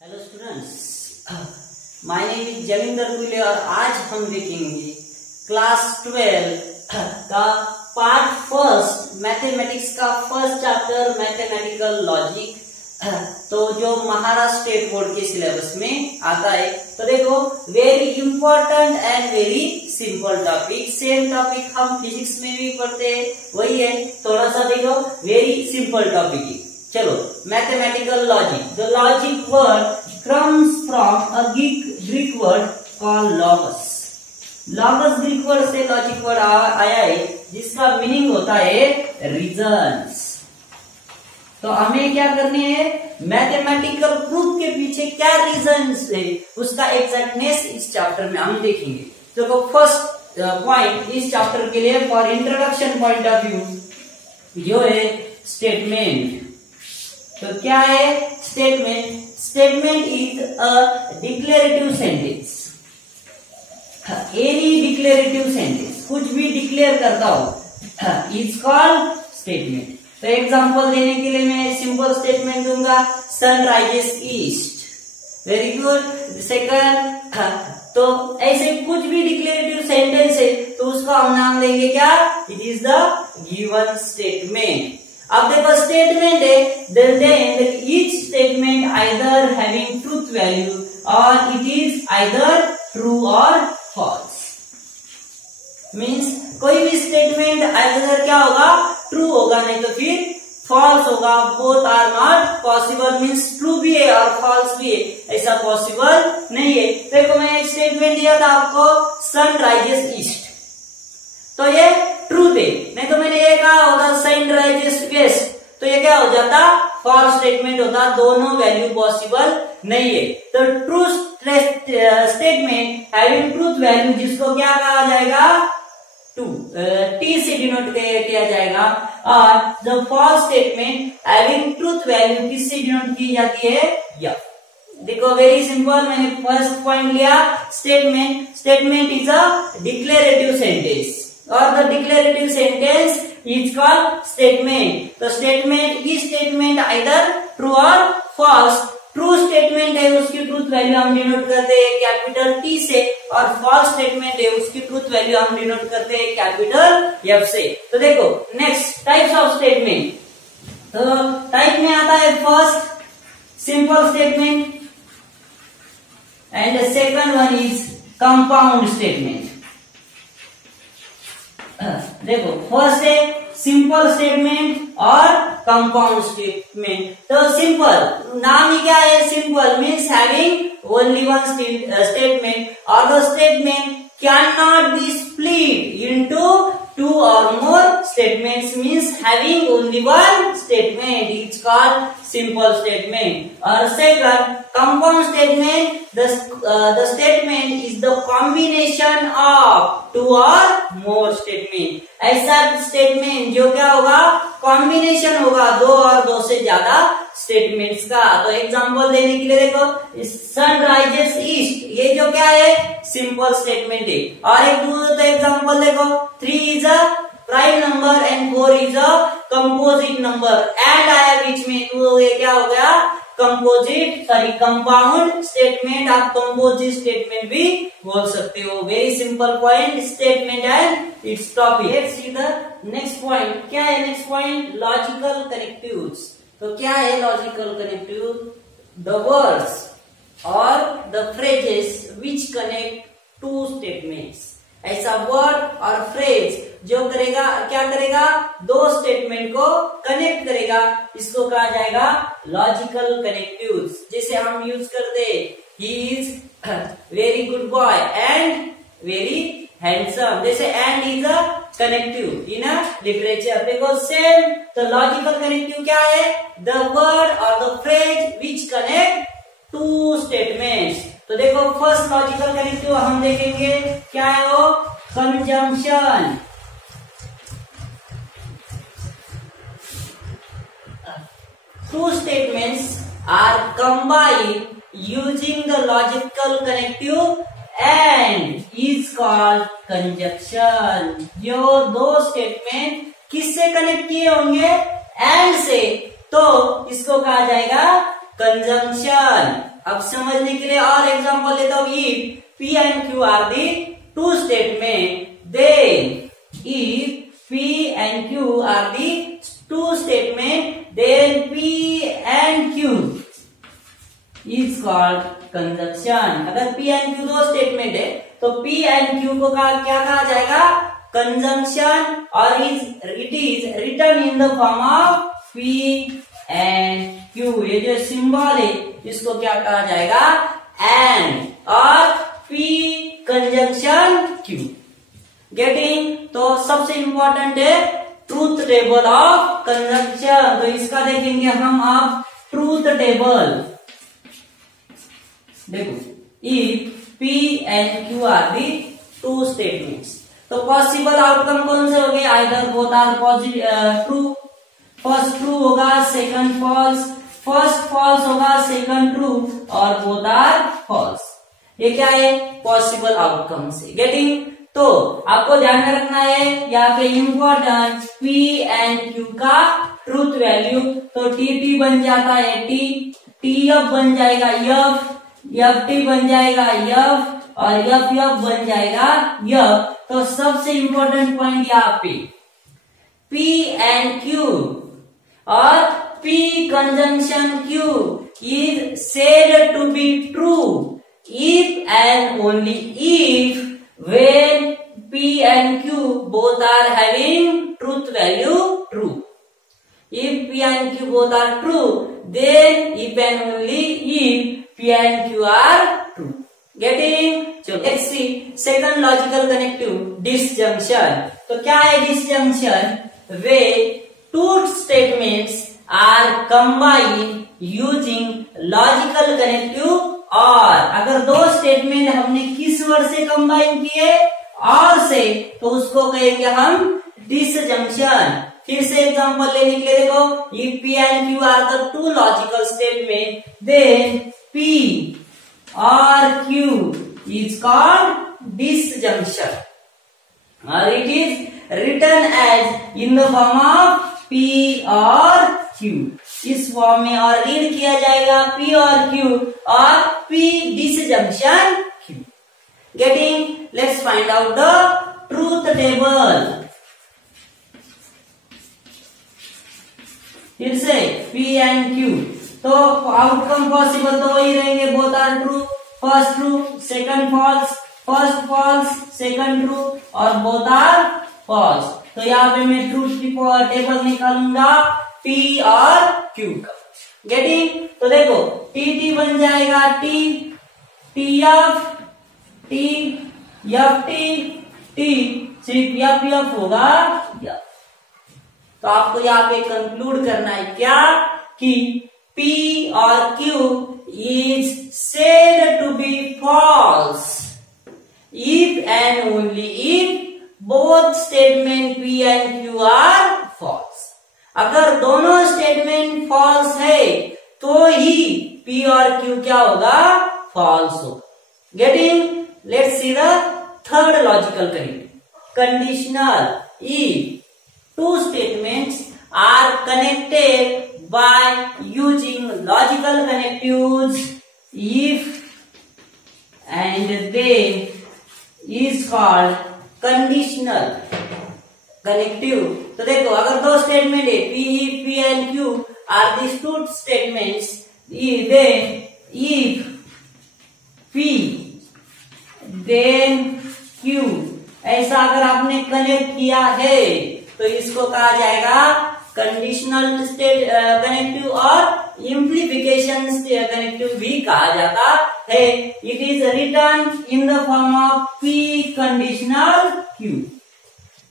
Hello students, my name is Jalindar कुले और आज हम देखेंगे क्लास 12 का पार्ट फर्स्ट मैथमेटिक्स का फर्स्ट चैप्टर मैथमेटिकल लॉजिक। तो जो महाराष्ट्र स्टेट बोर्ड के सिलेबस में आता है। तो देखो, very important and very simple topic. Same topic हम फिजिक्स में भी पढ़ते हैं, वही है। थोड़ा सा देखो, वेरी सिंपल टॉपिक है। चलो, mathematical logic. The logic word comes from a Greek word called logos. logos Greek word से लॉजिक वर्ड आया है, जिसका मीनिंग होता है रीजंस। तो हमें क्या करनी है, मैथमेटिकल प्रूफ के पीछे क्या रीजंस है, उसका एग्जैक्टनेस इस चैप्टर में हम देखेंगे। तो फर्स्ट पॉइंट इस चैप्टर के लिए for introduction point of view जो है स्टेटमेंट। तो क्या है statement? Statement is a declarative sentence. Any declarative sentence, कुछ भी डिक्लेयर करता हो, इज कॉल्ड स्टेटमेंट। तो एग्जांपल देने के लिए मैं सिंपल स्टेटमेंट दूंगा, sun rises east. Very good. Second, तो ऐसे कुछ भी डिक्लेरेटिव सेंटेंस है तो उसका हम नाम देंगे क्या? It is the given statement. अब देखो, स्टेटमेंट है, then each statement either having truth value or it is either true or false. Means कोई भी स्टेटमेंट either क्या होगा? ट्रू होगा, नहीं तो फिर फॉल्स होगा। Both are not possible. Means true भी है और फॉल्स भी है, ऐसा पॉसिबल नहीं है। देखो, मैं एक स्टेटमेंट दिया था आपको, सन राइजेस ईस्ट, तो ये ट्रूथ है। नहीं तो मैंने ये कहा होता सन राइजेस वेस्ट, तो ये क्या हो जाता? फॉल्स स्टेटमेंट होता। दोनों वैल्यू पॉसिबल नहीं है। तो true statement having truth value, जिसको क्या कहा जाएगा? टू, टी से डिनोट किया जाएगा। और the false statement having truth value किससे डिनोट की जाती है? एफ। देखो, वेरी सिंपल। मैंने फर्स्ट पॉइंट लिया statement. Statement is a declarative sentence और the declarative sentence is called statement. तो statement is statement either true or false. True statement है, उसकी ट्रूथ वैल्यू हम डिनोट करते हैं कैपिटल टी से, और फॉल्स स्टेटमेंट है, उसकी ट्रूथ वैल्यू हम डिनोट करते हैं कैपिटल एफ से। तो देखो, नेक्स्ट टाइप्स ऑफ स्टेटमेंट। तो टाइप में आता है first simple statement and second one is compound statement. देखो, फर्स्ट है सिंपल स्टेटमेंट और कंपाउंड स्टेटमेंट। तो सिंपल नाम ही क्या है? Simple means having only one statement, और the statement can not be split into two और more statements. Means having only one statement is called simple statement. और second, compound statement, the statement is the combination of two or more statement। ऐसा statement जो क्या होगा? Combination होगा दो और दो से ज्यादा स्टेटमेंट्स का। तो एग्जांपल देने के लिए देखो, सन राइजेस ईस्ट, ये जो क्या है? सिंपल स्टेटमेंट है। और एक दूसरा एग्जांपल देखो, 3 is a prime number and 4 is a composite number. And आया बीच में, तो ये क्या हो गया? Compound statement. आप कंपोजिट स्टेटमेंट भी बोल सकते हो। Very simple point, statement and it's topic. Let's see the next point. क्या है नेक्स्ट पॉइंट? Logical connectives. तो क्या है लॉजिकल कनेक्टिव? द वर्ड्स और the phrases which connect two statements. ऐसा वर्ड और फ्रेज जो करेगा, क्या करेगा? दो स्टेटमेंट को कनेक्ट करेगा, इसको कहा जाएगा लॉजिकल कनेक्टिव्स। जैसे हम यूज करते, he is very good boy and very handsome. जैसे and is a connective in a literature. देखो, सेम। तो लॉजिकल कनेक्टिव क्या है? द वर्ड और the phrase which connect two statements. तो देखो, फर्स्ट लॉजिकल कनेक्टिव हम देखेंगे, क्या है वो? Conjunction. Two statements are combined using the logical connective and is called conjunction। जो दो स्टेटमेंट किससे कनेक्ट किए होंगे? एंड से, तो इसको कहा जाएगा कंजंक्शन। अब समझने के लिए और एग्जांपल लेता हूं। If P and Q are the two statement, then if P and Q are the two statement, then P and Q is called conjunction. अगर P and Q दो स्टेटमेंट है तो P and Q को क्या कहा जाएगा? Conjunction. और it is written in the form of P and Q। ये जो सिंबल है इसको क्या कहा जाएगा? एंड और P कंजंक्शन Q। गेटिंग? तो सबसे इंपॉर्टेंट है ट्रूथ टेबल ऑफ कंजंक्शन। तो इसका देखेंगे हम अब ट्रूथ टेबल। देखो, if P and Q are the two statements, तो पॉसिबल आउटकम कौन से हो गए? Either both are true. First true होगा, सेकंड फॉल्स। फर्स्ट फॉल्स होगा, सेकंड ट्रू, और बोथ आर फॉल्स। ये क्या है? पॉसिबल आउटकम से। गेटिंग? तो आपको ध्यान में रखना है यहाँ पे इम्पोर्टेंट P and Q का ट्रूथ वैल्यू। तो TT बन जाता है T, TF बन जाएगा F, FT बन जाएगा F, और FF बन जाएगा F। तो सबसे इंपॉर्टेंट पॉइंट यहाँ पे P and Q और P conjunction Q is said to be true if and only if when P and Q both are having truth value true. If P and Q both are true, then if and only if P and Q are true. Getting? So let's see second logical connective, disjunction. तो क्या है disjunction? Where two statements are combined using logical connective और। अगर दो statement हमने किस word से combine किए? और से, तो उसको कहेंगे हम डिसजंक्शन। फिर से एग्जांपल लेने के लिए देखो, if P and Q are the two logical statement, then P or Q is called disjunction, or it is written as in the form of P or Q। इस फॉर्म में और read किया जाएगा P और Q और P disjunction Q। Getting? Let's find out the truth table। फिर से P and Q, तो आउटकम पॉसिबल तो वही रहेंगे, both are true. First true, second false, first false, second true, और बोथ आर फॉल्स। तो यहाँ पे मैं ट्रूथ टेबल निकालूंगा P और Q का। गेटिंग? तो देखो, TT बन जाएगा T, TF, T, FT, T, सिर्फ FF होगा F। तो आपको यहाँ पे कंक्लूड करना है क्या? कि P और Q is said to be false if and only if both statement P and Q are false। अगर दोनों स्टेटमेंट फॉल्स है तो ही P और Q क्या होगा? फॉल्स होगा। Getting? Let's see the third logical conditional. If two statements are connected by using logical connectives, if and then is called conditional connective। तो देखो, अगर दो स्टेटमेंट है P and Q are these two statements, then if P then Q, ऐसा अगर आपने connect किया है तो इसको कहा जाएगा कंडीशनल कनेक्टिव और इम्प्लीफिकेशन कनेक्टिव भी कहा जाता है। It is written in the form of P conditional Q।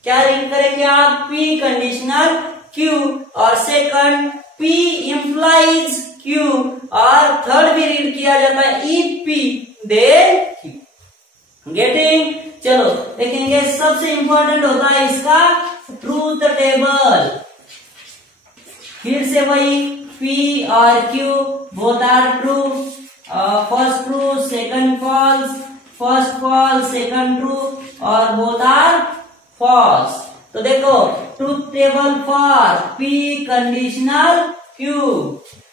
क्या रीड करेंगे आप? P कंडीशनल Q, और सेकंड P इंप्लाइज Q, और थर्ड भी रीड किया जाता है if P then Q। Getting? चलो देखेंगे, सबसे इंपॉर्टेंट होता है इसका ट्रूथ टेबल। फिर से वही P और Q both are true, first true, second false, first false, second true, और बोथ आर फॉल्स। तो देखो, truth table for P conditional Q।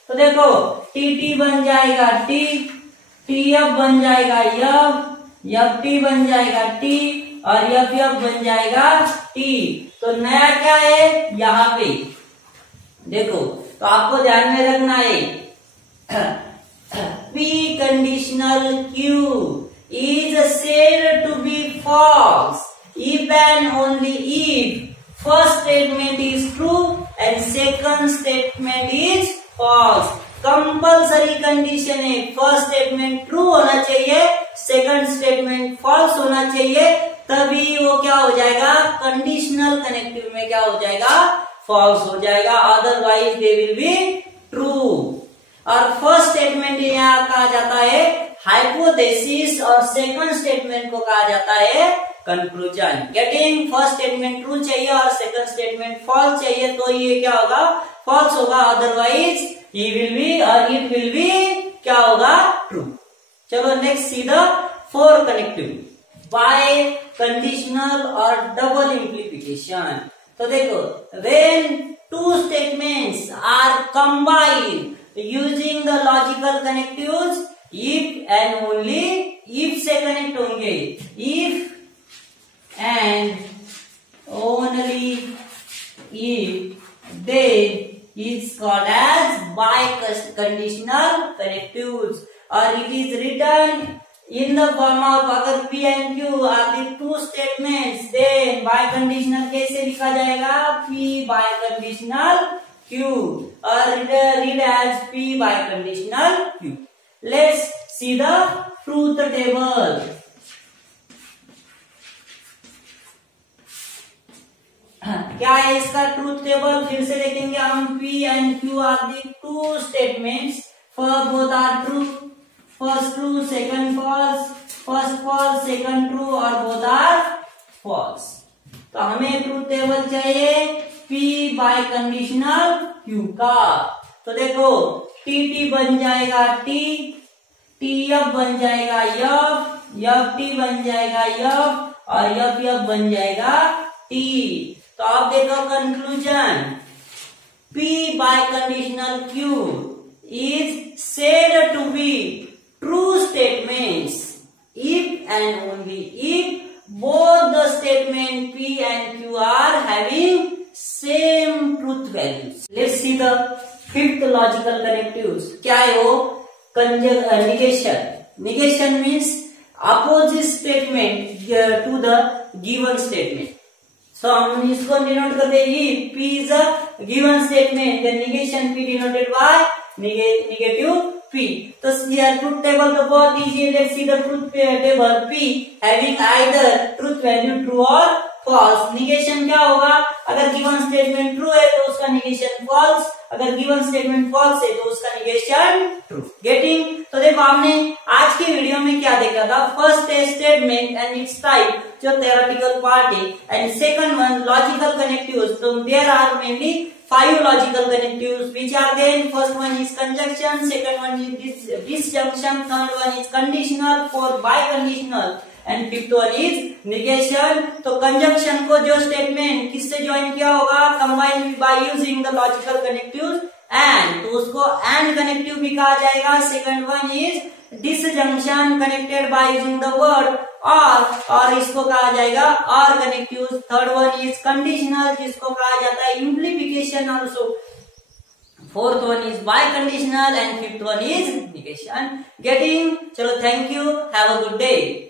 तो देखो टी टी बन जाएगा टी, टी एफ बन जाएगा एफ टी बन जाएगा टी और एफ बन जाएगा टी। तो नया क्या है यहाँ पे देखो, तो आपको ध्यान में रखना है P conditional Q is said to be false if and only if first statement is true and second statement is false। Compulsory condition है, फर्स्ट स्टेटमेंट ट्रू होना चाहिए, सेकंड स्टेटमेंट फॉल्स होना चाहिए, तभी वो क्या हो जाएगा कंडीशनल कनेक्टिव में क्या हो जाएगा फॉल्स हो जाएगा, otherwise they will be true. और फर्स्ट स्टेटमेंट यहाँ कहा जाता है हाइपोथेसिस और सेकंड स्टेटमेंट को कहा जाता है conclusion. Getting first statement true चाहिए और सेकंड स्टेटमेंट फॉल्स चाहिए, तो ये क्या होगा फॉल्स होगा, अदरवाइज ही विल बी और इट विल बी क्या होगा ट्रू। चलो next see the four connective biconditional और डबल इम्प्लीकेशन। तो देखो when two statements are combined using the logical connectives if and only if से connect होंगे, if and only if they is called as biconditional connectives, or it is written in the form of अगर P and Q are the two statements, then biconditional कैसे लिखा जाएगा P biconditional Q, or read as P biconditional Q। Let's see the truth table। क्या है इसका truth table, फिर से देखेंगे हम। P and Q are the two statements, both are true, first true second false, first false second true और both are false। तो हमें ट्रूथ टेबल चाहिए P बाय कंडीशनल Q का। तो देखो T T बन जाएगा T, T F बन जाएगा F T बन जाएगा F और F बन जाएगा T। तो आप देखो conclusion P by conditional Q is said to be true statements if and only if both the statement P and Q are having same truth values। Let's see the fifth logical connectives। क्या है वो negation। Negation means opposite statement to the given statement। So हम इसको denote करते हैं P is a given statement, then negation P denoted by negative P। तो here truth table तो बहुत easy है। Let's see the truth table P having either truth value true or false। negation क्या होगा, अगर given statement true है तो उसका negation false, अगर given statement false है तो उसका negation true। गेटिंग। तो देखो आपने आज की वीडियो में क्या देखा था, first statement and its type जो theoretical part है, and second one logical connectives. तो there are mainly 5 logical connectives which are there। First one is conjunction, second one is disjunction, third one is conditional, fourth biconditional and fifth one is negation। तो conjunction को जो statement किससे join किया होगा, combined by using the logical connectives and, तो उसको and connective भी कहा जाएगा। second one is disjunction connected by using the word और इसको कहा जाएगा or connectives। third one is conditional जिसको कहा जाता है implication also। fourth one is biconditional and fifth one is negation। getting। चलो thank you, have a good day.